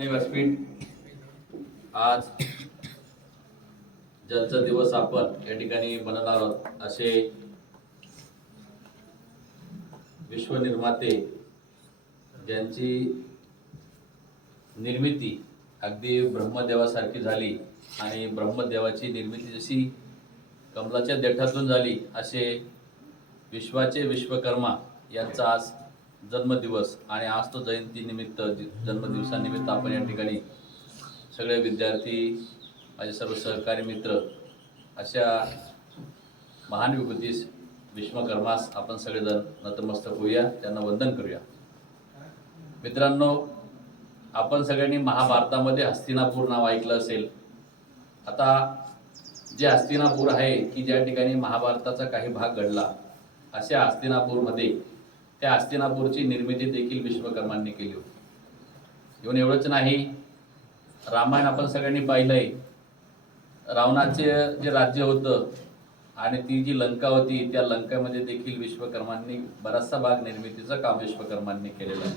व्यासपीठ आज ज्यांचा दिवस आपण या ठिकाणी बनवणार आहोत. असे विश्वनिर्माते ज्यांची निर्मिती अगदी ब्रह्मदेवासारखी झाली आणि ब्रह्मदेवाची निर्मिती जशी कमलाच्या देठातून झाली असे विश्वाचे विश्वकर्मा यांचा आज जन्मदिवस आणि आज तो जयंतीनिमित्त जन्मदिवसानिमित्त आपण या ठिकाणी सगळे विद्यार्थी माझे सर्व सहकारी मित्र अशा महान विभूतीस विश्वकर्मास आपण सगळेजण नतमस्तक होऊया. त्यांना वंदन करूया. मित्रांनो आपण सगळ्यांनी महाभारतामध्ये हस्तिनापूर नाव ऐकलं असेल. आता जे हस्तिनापूर आहे की ज्या ठिकाणी महाभारताचा काही भाग घडला अशा हस्तिनापूरमध्ये त्या हस्तिनापूरची निर्मिती देखील विश्वकर्मांनी केली होती. येऊन एवढंच नाही रामायण आपण सगळ्यांनी पाहिलंय. रावणाचे जे राज्य होतं आणि ती जी लंका होती त्या लंकेमध्ये देखील विश्वकर्मांनी बराचसा भाग निर्मितीचं काम विश्वकर्मांनी केलेलं आहे.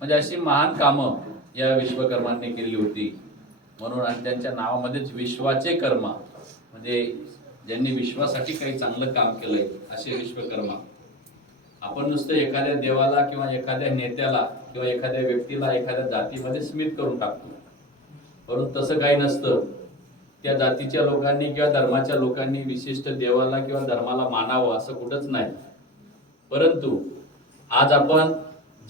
म्हणजे अशी महान कामं या विश्वकर्मांनी केली होती. म्हणून आणि त्यांच्या नावामध्येच विश्वाचे कर्मा म्हणजे ज्यांनी विश्वासाठी काही चांगलं काम केलंय असे विश्वकर्मा आपण नुसतं एखाद्या देवाला किंवा एखाद्या नेत्याला किंवा एखाद्या व्यक्तीला एखाद्या जातीमध्ये स्मित करून टाकतो. परंतु तसं काही नसतं. त्या जातीच्या लोकांनी किंवा धर्माच्या लोकांनी विशिष्ट देवाला किंवा धर्माला मानावं असं कुठंच नाही. परंतु आज आपण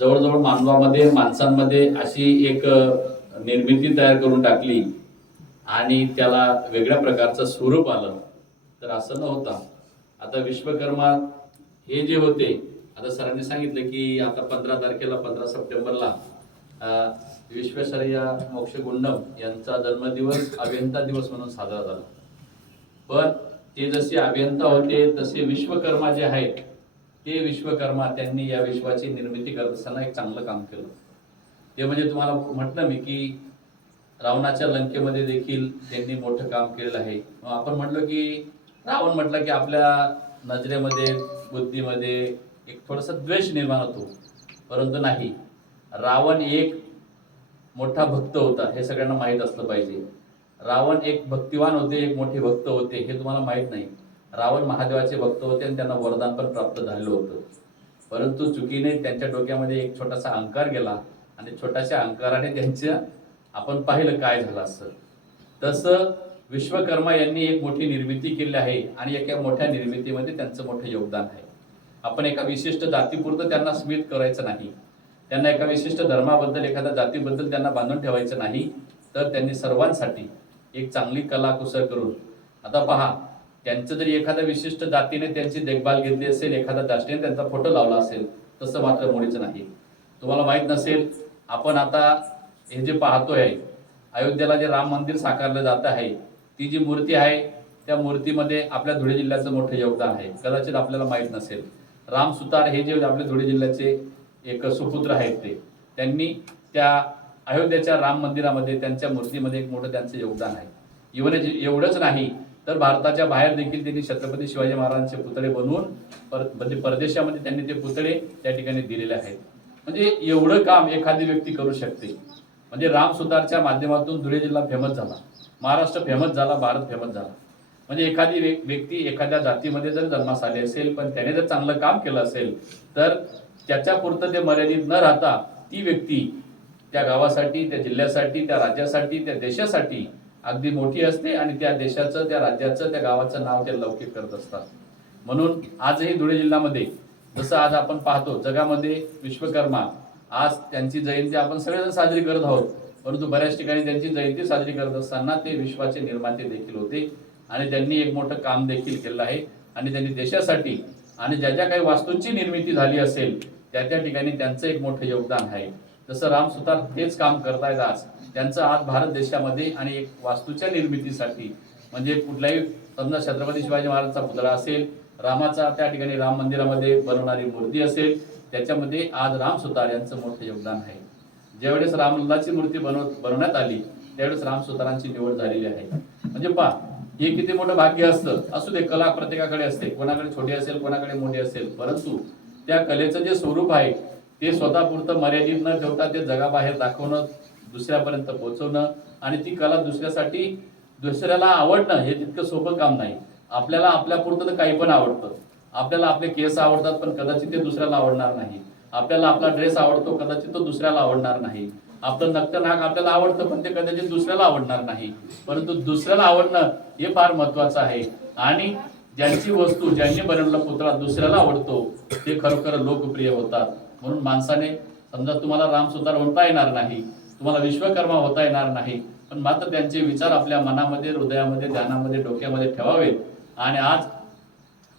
जवळजवळ मानवामध्ये माणसांमध्ये अशी एक निर्मिती तयार करून टाकली आणि त्याला वेगळ्या प्रकारचं स्वरूप आलं तर असं न होता आता विश्वकर्मा हे जे होते आता सरांनी सांगितलं की आता पंधरा तारखेला पंधरा सप्टेंबरला विश्वेश्वरय्या मोक्ष गुंडम यांचा जन्मदिवस अभियंता दिवस म्हणून साजरा झाला. पण ते जसे अभियंता होते तसे विश्वकर्मा जे आहेत ते विश्वकर्मा त्यांनी या विश्वाची निर्मिती करत असताना एक चांगलं काम केलं. ते म्हणजे तुम्हाला म्हटलं मी की रावणाच्या लंकेमध्ये देखील त्यांनी मोठं काम केलेलं आहे. मग आपण म्हटलं की रावण म्हटलं की आपल्या नजरेमध्ये बुद्धीमध्ये एक थोडासा द्वेष निर्माण होतो. परंतु नाही. रावण एक मोठा भक्त होता हे सगळ्यांना माहीत असलं पाहिजे. रावण एक भक्तिवान होते एक मोठे भक्त होते हे तुम्हाला माहीत नाही. रावण महादेवाचे भक्त होते आणि त्यांना वरदान पण प्राप्त झालेलं होतं. परंतु चुकीने त्यांच्या डोक्यामध्ये एक छोटासा अहंकार गेला आणि छोट्याशा अहंकाराने त्यांच्या आपण पाहिलं काय झालं असं. तसं विश्वकर्मा यांनी एक मोठी निर्मिती केली आहे आणि एका मोठ्या निर्मितीमध्ये त्यांचं मोठं योगदान आहे. आपण एका विशिष्ट जातीपुरतं त्यांना स्मित करायचं नाही. त्यांना एका विशिष्ट धर्माबद्दल एखाद्या जातीबद्दल त्यांना बांधून ठेवायचं नाही. तर त्यांनी सर्वांसाठी एक चांगली कला कुसर करून आता पहा त्यांचं जरी एखाद्या विशिष्ट जातीने त्यांची देखभाल घेतली असेल एखाद्या जातीने त्यांचा फोटो लावला असेल तसं मात्र मुळीच नाही. तुम्हाला माहीत नसेल आपण आता हे जे पाहतोय अयोध्येला जे राम मंदिर साकारलं जात आहे ती जी मूर्ती आहे त्या मूर्तीमध्ये आपल्या धुळे जिल्ह्याचं मोठं योगदान आहे. कदाचित आपल्याला माहीत नसेल. राम सुतार हे जे आपले धुळे जिल्ह्याचे एक सुपुत्र आहेत ते. त्यांनी त्या अयोध्येच्या राम मंदिरामध्ये त्यांच्या मूर्तीमध्ये एक मोठं त्यांचं योगदान आहे. इव्हन एवढंच नाही तर भारताच्या बाहेर देखील त्यांनी छत्रपती शिवाजी महाराजांचे पुतळे बनवून पर म्हणजे परदेशामध्ये त्यांनी ते पुतळे त्या ठिकाणी दिलेले आहेत. म्हणजे एवढं काम एखादी व्यक्ती करू शकते. म्हणजे राम सुतारच्या माध्यमातून धुळे जिल्हा फेमस झाला. महाराष्ट्र फेमस झाला भारत फेमस झाला. म्हणजे एखादी व्यक्ती एखाद्या जातीमध्ये जर जन्मास आली असेल पण त्याने जर चांगलं काम केलं असेल तर त्याच्या पुरतं ते मर्यादित न राहता ती व्यक्ती त्या गावासाठी त्या जिल्ह्यासाठी त्या राज्यासाठी त्या देशासाठी अगदी मोठी असते आणि त्या देशाचं त्या राज्याचं त्या गावाचं नाव ते लौकिक करत असतात. म्हणून आजही धुळे जिल्ह्यामध्ये जसं आज आपण पाहतो जगामध्ये विश्वकर्मा आज त्यांची जयंती आपण सगळेजण साजरी करत आहोत परंतु बऱ्याच ठिकाणी त्यांची जयंती साजरी करत असताना ते विश्वाचे निर्माते देखील होते. आणि त्यांनी एक मोठं काम देखील केलं आहे. आणि त्यांनी देशासाठी आणि ज्या ज्या काही वास्तूंची निर्मिती झाली असेल त्या त्या ठिकाणी त्यांचं एक मोठं योगदान आहे. जसं राम सुतार तेच काम करतायत आज त्यांचं आज भारत देशामध्ये आणि एक वास्तूच्या निर्मितीसाठी म्हणजे कुठलाही समजा छत्रपती शिवाजी महाराजांचा पुतळा असेल रामाचा त्या ठिकाणी राम मंदिरामध्ये बनवणारी मूर्ती असेल त्याच्यामध्ये आज राम सुतार यांचं मोठं योगदान आहे. ज्यावेळेस रामलल्लाची मूर्ती बनव बनवण्यात आली त्यावेळेस राम सुतारांची निवड झालेली आहे. म्हणजे पहा हे किती मोठं भाग्य असतं? असू दे कला प्रत्येकाकडे असते. कोणाकडे छोटी असेल कोणाकडे मोठी असेल. परंतु त्या कलेचं जे स्वरूप आहे ते स्वतःपुरतं मर्यादित न ठेवता ते जगाबाहेर दाखवणं दुसऱ्यापर्यंत पोहोचवणं आणि ती कला दुसऱ्यासाठी दुसऱ्याला आवडणं हे तितकं सोपं काम नाही. आपल्याला आपल्यापुरतं तर काही पण आवडतं. आपल्याला आपले केस आवडतात पण कदाचित ते दुसऱ्याला आवडणार नाही. आपल्याला आपला ड्रेस आवडतो कदाचित तो दुसऱ्याला आवडणार नाही. आपलं नक्क नाक आपल्याला आवडतं पण ते कदाचित दुसऱ्याला आवडणार नाही. परंतु दुसऱ्याला आवडणं हे फार महत्वाचं आहे. आणि ज्यांची वस्तू ज्यांनी बनवलेला पुतळा दुसऱ्याला आवडतो ते खरोखर लोकप्रिय होतात. म्हणून माणसाने समजा तुम्हाला रामसुतार म्हणता येणार नाही तुम्हाला विश्वकर्मा होता येणार नाही पण मात्र त्यांचे विचार आपल्या मनामध्ये हृदयामध्ये ध्यानामध्ये डोक्यामध्ये ठेवावेत. आणि आज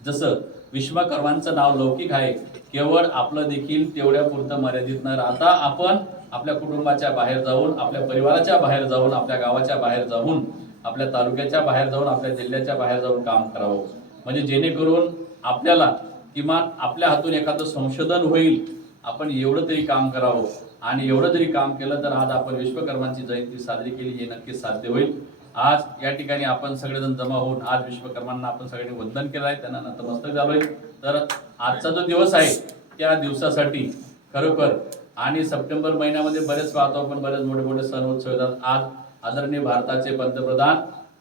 जसं विश्वकर्मांचं नाव लौकिक आहे केवळ आपलं देखील तेवढ्या पुरतं मर्यादित न राहता आपण आपल्या कुटुंबाच्या बाहेर जाऊन आपल्या परिवाराच्या बाहेर जाऊन आपल्या गावाच्या बाहेर जाऊन आपल्या तालुक्याच्या बाहेर जाऊन आपल्या जिल्ह्याच्या बाहेर जाऊन काम करावं. म्हणजे जेणेकरून आपल्याला किमान आपल्या हातून एखादं संशोधन होईल. आपण एवढं तरी काम करावं. आणि एवढं जरी काम केलं तर आज आपण विश्वकर्मांची जयंती साजरी केली हे नक्कीच साध्य होईल. आज या ठिकाणी आपण सगळेजण जमा होऊन आज विश्वकर्मांना आपण सगळ्यांनी वंदन केलं आहे. त्यांना नतमस्तक झालोय तर आजचा जो दिवस आहे त्या दिवसासाठी खरोखर आणि सप्टेंबर महिन्यामध्ये बरेच पाहतो आपण बरेच मोठे मोठे सण उत्सव येतात. आज आदरणीय भारताचे पंतप्रधान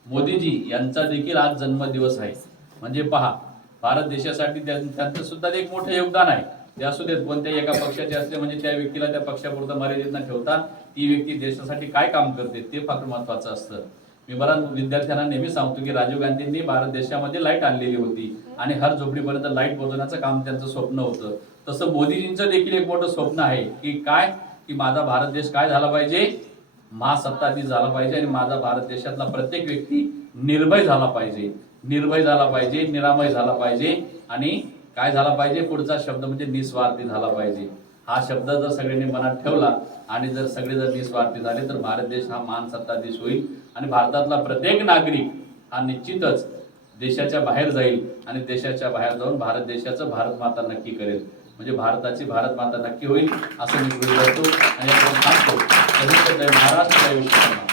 मोदीजी यांचा देखील आज जन्मदिवस आहे. म्हणजे पहा भारत देशासाठी त्या- त्यांचं सुद्धा एक मोठं योगदान आहे. ते असू देत कोणत्याही एका पक्षाचे असले म्हणजे त्या व्यक्तीला त्या पक्षापुरतं मर्यादित न ठेवता ती व्यक्ती देशासाठी काय काम करते ते फार महत्वाचं असतं. मी बऱ्याच विद्यार्थ्यांना नेहमी सांगतो की राजीव गांधींनी भारत देशामध्ये लाइट आणलेली होती. आणि हर झोपडीपर्यंत लाइट पोहोचवण्याचं काम त्यांचं स्वप्न होतं. तसं मोदीजींचं देखील एक मोठं स्वप्न आहे की काय? की माझा भारत देश काय झाला पाहिजे? महासत्ताधीश झाला पाहिजे आणि माझा भारत देशातला प्रत्येक व्यक्ती निर्भय झाला पाहिजे. निर्भय झाला पाहिजे निरामय झाला पाहिजे आणि काय झाला पाहिजे? पुढचा शब्द म्हणजे निस्वार्थी झाला पाहिजे. हा शब्द जर सगळ्यांनी मनात ठेवला आणि जर सगळे जर निस्वार्थी झाले तर भारत देश हा मान सत्ताधीश होईल. आणि भारतातला प्रत्येक नागरिक हा निश्चितच देशाच्या बाहेर जाईल आणि देशाच्या बाहेर जाऊन भारत देशाचं भारत माता नक्की करेल. म्हणजे भारताची भारत माता नक्की होईल असं मी गृहीत धरतो आणि आपण सांगतो. महाराष्ट्र